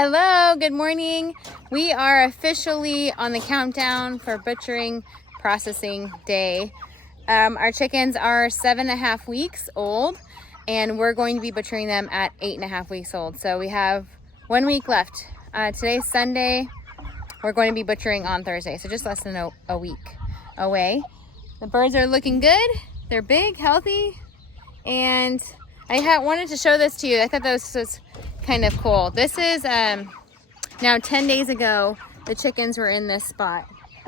Hello, good morning. We are officially on the countdown for butchering processing day. Our chickens are 7.5 weeks old, and we're going to be butchering them at 8.5 weeks old. So we have 1 week left. Today's Sunday. We're going to be butchering on Thursday, so just less than a week away. The birds are looking good. They're big, healthy, and I wanted to show this to you. I thought this was kind of cool. This is now 10 days ago, the chickens were in this spot,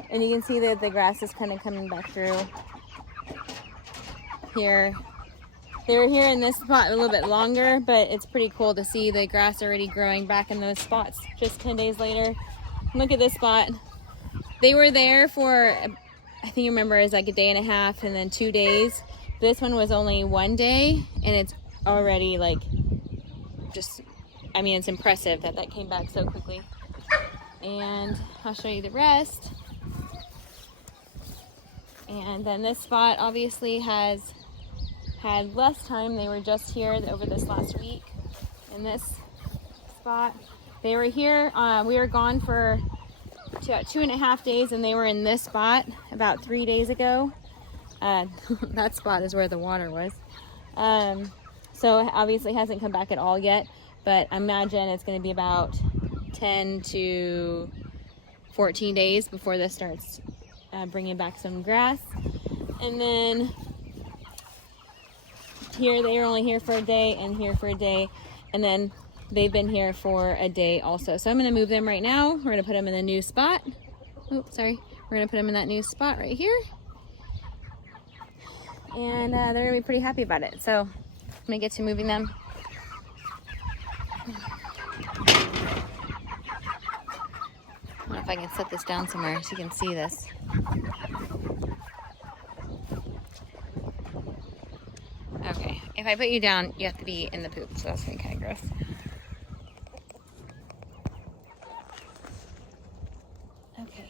and you can see that the grass is kind of coming back through here. They were here in this spot a little bit longer, but it's pretty cool to see the grass already growing back in those spots just 10 days later. Look at this spot. They were there for, I think you remember, it was like a day and a half and then 2 days. This one was only 1 day, and it's already like just, I mean, it's impressive that that came back so quickly. And I'll show you the rest. And then this spot obviously has had less time. They were just here over this last week in this spot. They were here, we were gone for 2.5 days, and they were in this spot about 3 days ago. That spot is where the water was. So obviously hasn't come back at all yet, but I imagine it's going to be about 10 to 14 days before this starts bringing back some grass. And then here, they were only here for a day, and here for a day, and then they've been here for a day also. So I'm going to move them right now. We're going to put them in the new spot. Oh, sorry. We're going to put them in that new spot right here. And they're going to be pretty happy about it. So I'm going to get to moving them. I don't know if I can set this down somewhere so you can see this. Okay, if I put you down, you have to be in the poop, so that's going to be kind of gross. Okay.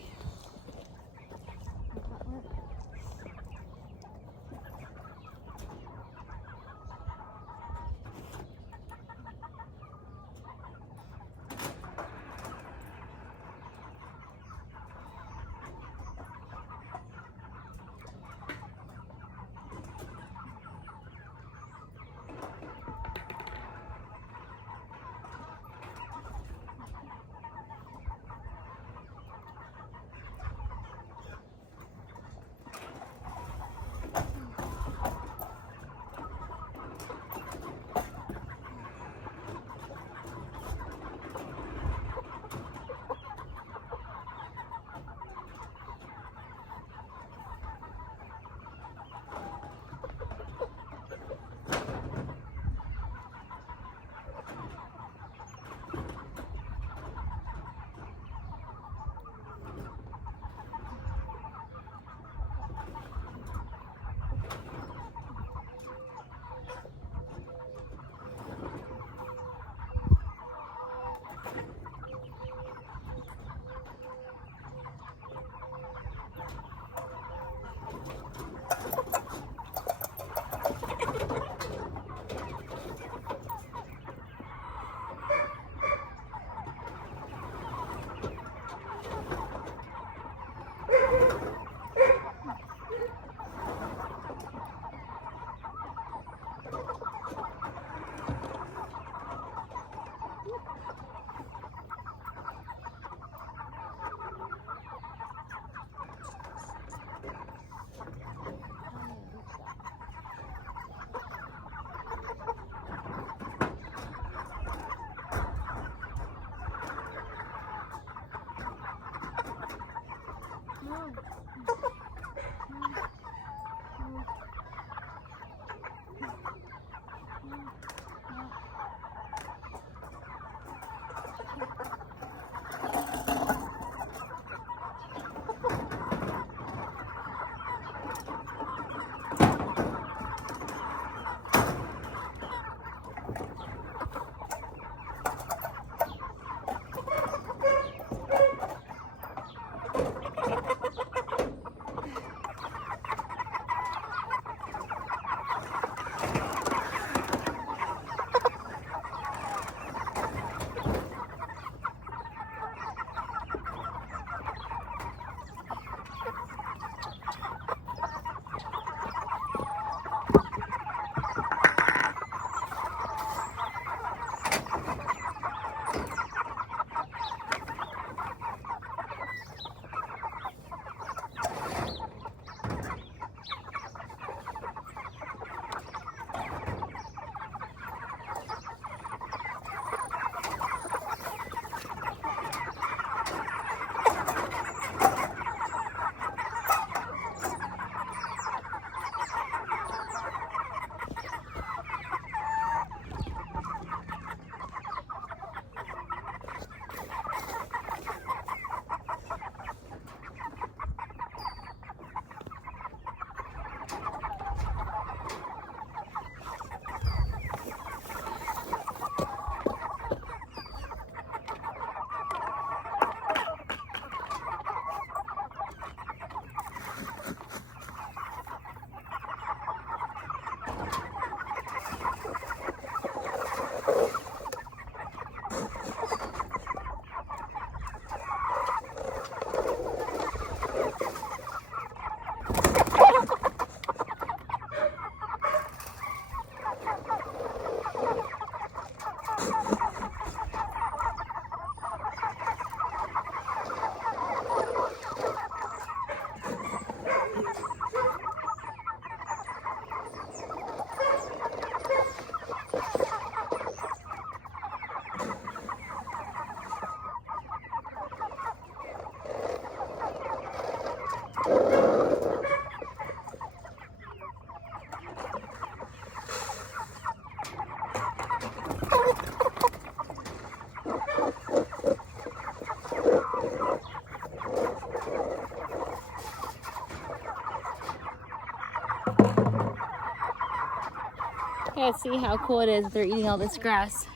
let's see how cool it is that they're eating all this grass.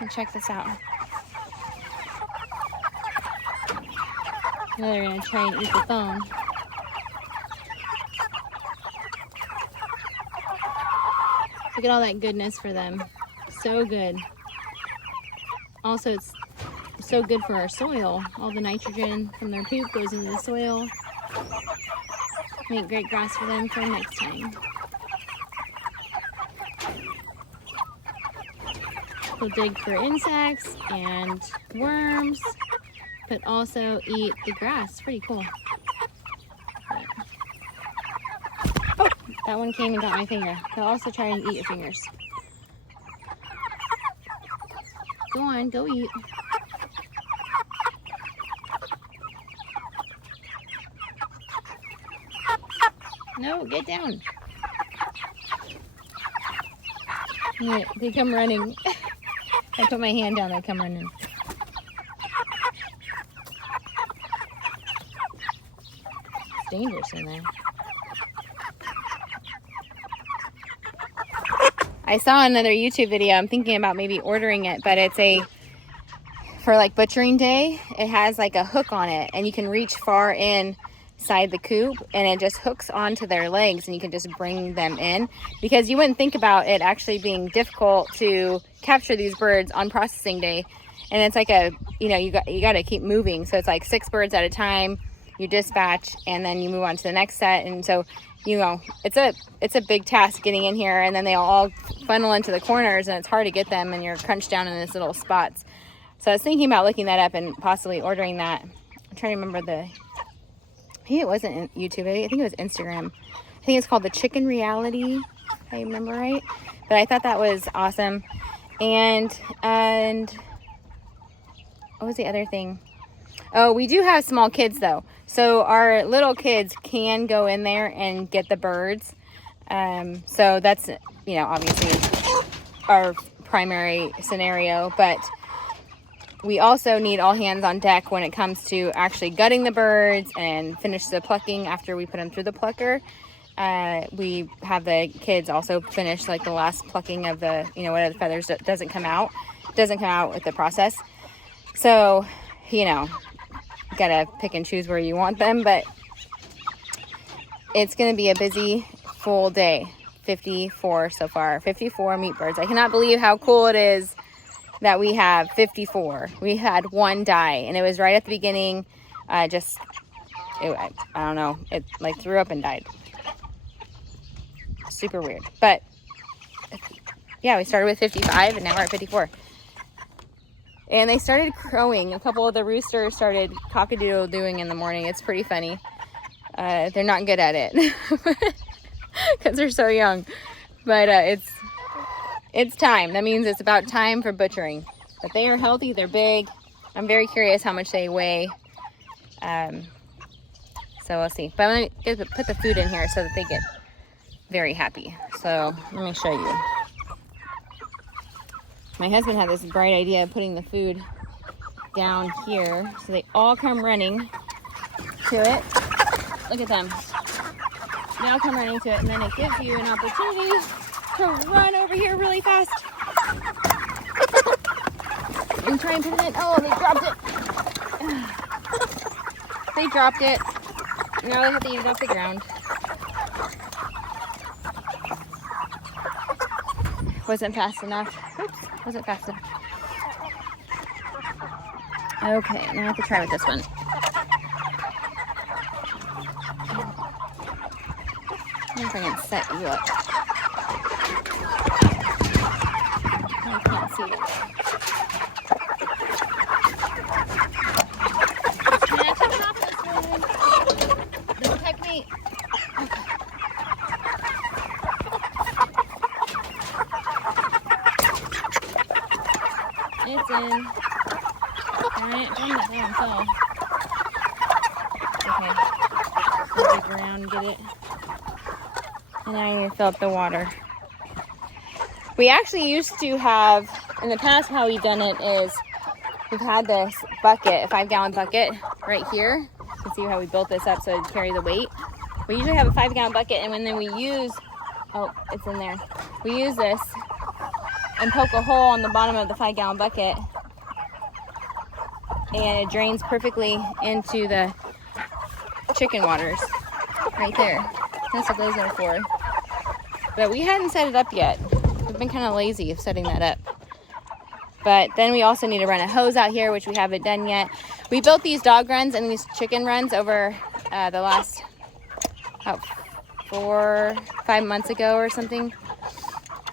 And check this out. Now they're gonna try and eat the phone. Look at all that goodness for them. So good. Also, it's so good for our soil. All the nitrogen from their poop goes into the soil. Make great grass for them for next time. They'll dig for insects and worms, but also eat the grass. Pretty cool. Oh, that one came and got my finger. They'll also try and eat your fingers. Go on, go eat. No, get down. Yeah, they come running. I put my hand down, they come running. It's dangerous in there. I saw another YouTube video. I'm thinking about maybe ordering it, but it's for like butchering day. It has like a hook on it, and you can reach far inside the coop, and it just hooks onto their legs, and you can just bring them in, because you wouldn't think about it actually being difficult to capture these birds on processing day. And it's like you got to keep moving, so it's like 6 birds at a time you dispatch, and then you move on to the next set. And so it's a big task getting in here, and then they all funnel into the corners, and it's hard to get them, and you're crunched down in these little spots. So I was thinking about looking that up and possibly ordering that. I'm trying to remember maybe it wasn't YouTube, I think it was Instagram. I think it's called the Chicken Reality, if I remember right. But I thought that was awesome. And what was the other thing? Oh, we do have small kids though. So our little kids can go in there and get the birds. So that's, obviously our primary scenario, but we also need all hands on deck when it comes to actually gutting the birds and finish the plucking after we put them through the plucker. We have the kids also finish like the last plucking of the, whatever the feathers doesn't come out with the process. So, gotta pick and choose where you want them, but it's gonna be a busy, full day. 54 so far, 54 meat birds. I cannot believe how cool it is that we have 54. We had one die, and it was right at the beginning. I don't know, it like threw up and died. Super weird. But yeah, we started with 55 and now we're at 54. And they started crowing. A couple of the roosters started cock-a-doodle-doing in the morning. It's pretty funny. They're not good at it because they're so young. But it's time. That means it's about time for butchering. But they are healthy. They're big. I'm very curious how much they weigh. So we'll see. But I'm going to put the food in here so that they get very happy. So let me show you. My husband had this bright idea of putting the food down here, so they all come running to it. Look at them. They all come running to it, and then it gives you an opportunity to run over here really fast and try and put it in. Oh, they dropped it. They dropped it. Now they have to eat it off the ground. Wasn't fast enough. Oops, wasn't fast enough. Okay, now I have to try with this one. I think I can set you up. I can't see it. Can I take it off this one? Does it peck me? It's in. Alright, that one fell. Okay. Dig around, get it. And now you're gonna fill up the water. We actually used to have, in the past how we've done it is, we've had this bucket, a 5-gallon bucket right here. You can see how we built this up so it'd carry the weight. We usually have a 5-gallon bucket, and then we use, oh, it's in there. We use this and poke a hole on the bottom of the 5-gallon bucket, and it drains perfectly into the chicken waters right there. That's what those are for. But we hadn't set it up yet. We've been kind of lazy of setting that up. But then we also need to run a hose out here, which we haven't done yet. We built these dog runs and these chicken runs over the last about 4-5 months ago or something.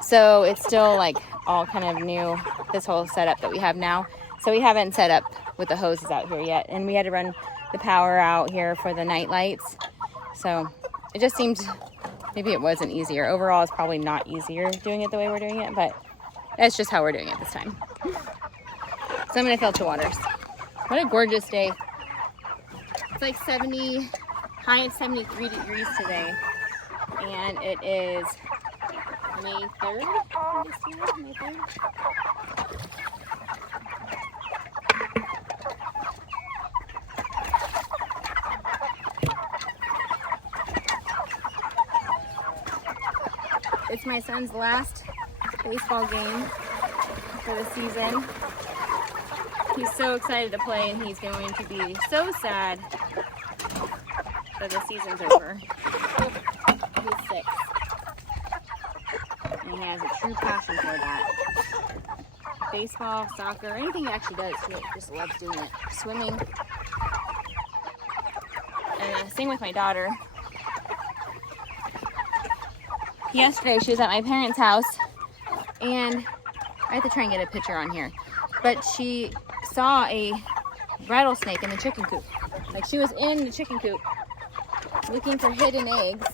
So it's still like all kind of new, this whole setup that we have now. So we haven't set up with the hoses out here yet. And we had to run the power out here for the night lights. So it just seemed, maybe it wasn't easier. Overall, it's probably not easier doing it the way we're doing it, but that's just how we're doing it this time. So I'm gonna filter waters. What a gorgeous day. It's like 70, high of 73 degrees today. And it is May 3rd, I guess today, May 3rd. It's my son's last baseball game for the season. He's so excited to play, and he's going to be so sad that the season's over. He's 6. And he has a true passion for that. Baseball, soccer, anything he actually does, he just loves doing it. Swimming. And same with my daughter. Yesterday she was at my parents' house, and I have to try and get a picture on here, but she saw a rattlesnake in the chicken coop. Like, she was in the chicken coop looking for hidden eggs,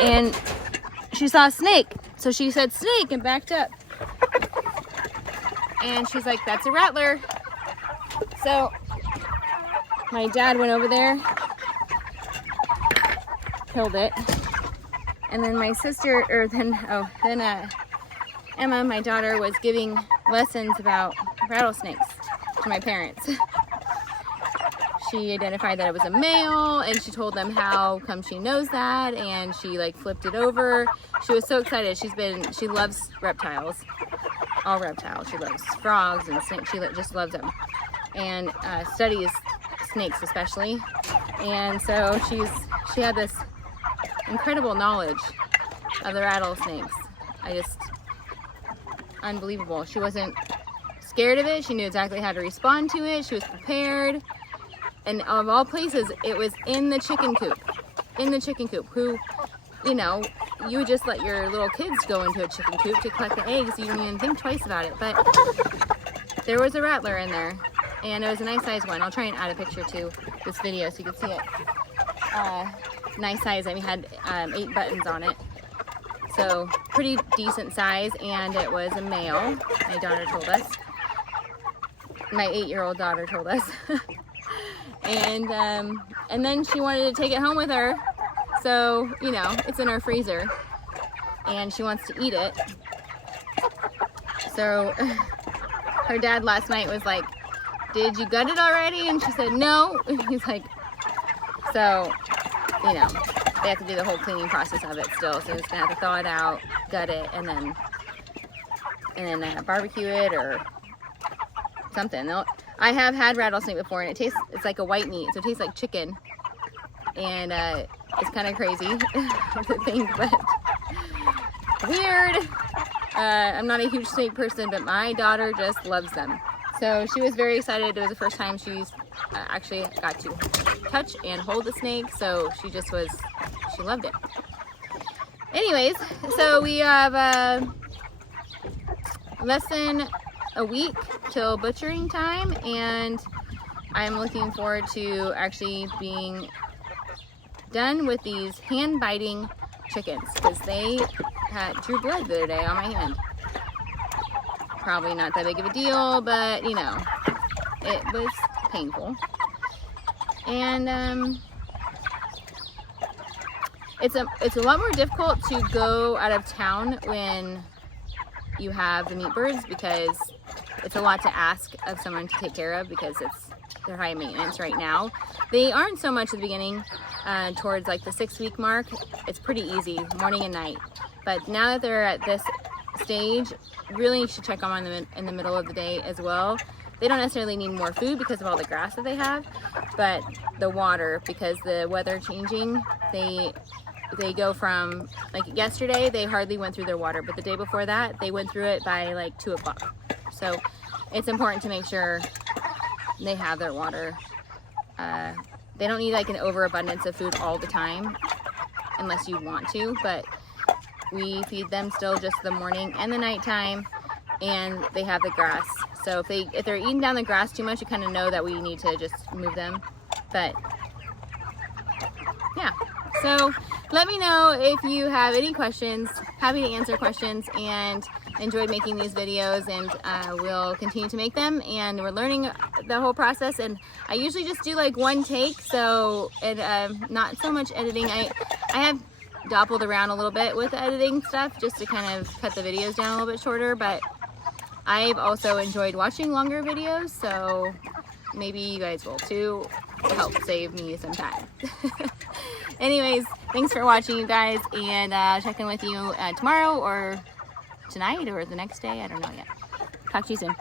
and she saw a snake. So she said snake and backed up, and she's like, that's a rattler. So my dad went over there, killed it, and then my sister, Emma, my daughter, was giving lessons about rattlesnakes to my parents. She identified that it was a male, and she told them how come she knows that, and she like flipped it over. She was so excited. She loves reptiles, all reptiles. She loves frogs and snakes. She just loves them, and studies snakes especially. And so she had this incredible knowledge of the rattlesnakes. Unbelievable. She wasn't scared of it. She knew exactly how to respond to it. She was prepared. And of all places, it was in the chicken coop. In the chicken coop. Who, you know, you would just let your little kids go into a chicken coop to collect the eggs. You don't even think twice about it. But there was a rattler in there. And it was a nice size one. I'll try and add a picture to this video so you can see it. Nice size. I mean, had 8 buttons on it. So pretty decent size, and it was a male. My daughter told us. My 8-year-old daughter told us. And then she wanted to take it home with her. So, you know, it's in our freezer, and she wants to eat it. So her dad last night was like, "Did you gut it already?" And she said, "No." He's like, so, you know, they have to do the whole cleaning process of it still. So it's gonna have to thaw it out, gut it, and then barbecue it or something. I have had rattlesnake before, and it's like a white meat, so it tastes like chicken, and it's kind of crazy to think, but weird. I'm not a huge snake person, but my daughter just loves them. So she was very excited. It was the first time she's actually got to touch and hold a snake, so she loved it. Anyways, so we have less than a week till butchering time, and I'm looking forward to actually being done with these hand-biting chickens, because they drew blood the other day on my hand. Probably not that big of a deal, but you know, it was painful. And it's a lot more difficult to go out of town when you have the meat birds, because it's a lot to ask of someone to take care of, because they're high maintenance right now. They aren't so much at the beginning. Towards like the 6-week mark, it's pretty easy, morning and night. But now that they're at this stage, really you should check on them in the middle of the day as well. They don't necessarily need more food because of all the grass that they have, but the water, because the weather changing, they go from, like yesterday, they hardly went through their water, but the day before that, they went through it by like 2 o'clock. So it's important to make sure they have their water. They don't need like an overabundance of food all the time, unless you want to, but we feed them still just the morning and the nighttime, and they have the grass. So if they're eating down the grass too much, you kind of know that we need to just move them. But yeah, so let me know if you have any questions. Happy to answer questions, and enjoyed making these videos, and we'll continue to make them, and we're learning the whole process. And I usually just do like one take, so not so much editing. I have dabbled around a little bit with editing stuff just to kind of cut the videos down a little bit shorter, but I've also enjoyed watching longer videos, so maybe you guys will too, to help save me some time. Anyways, thanks for watching, you guys, and check in with you tomorrow or tonight or the next day. I don't know yet. Talk to you soon.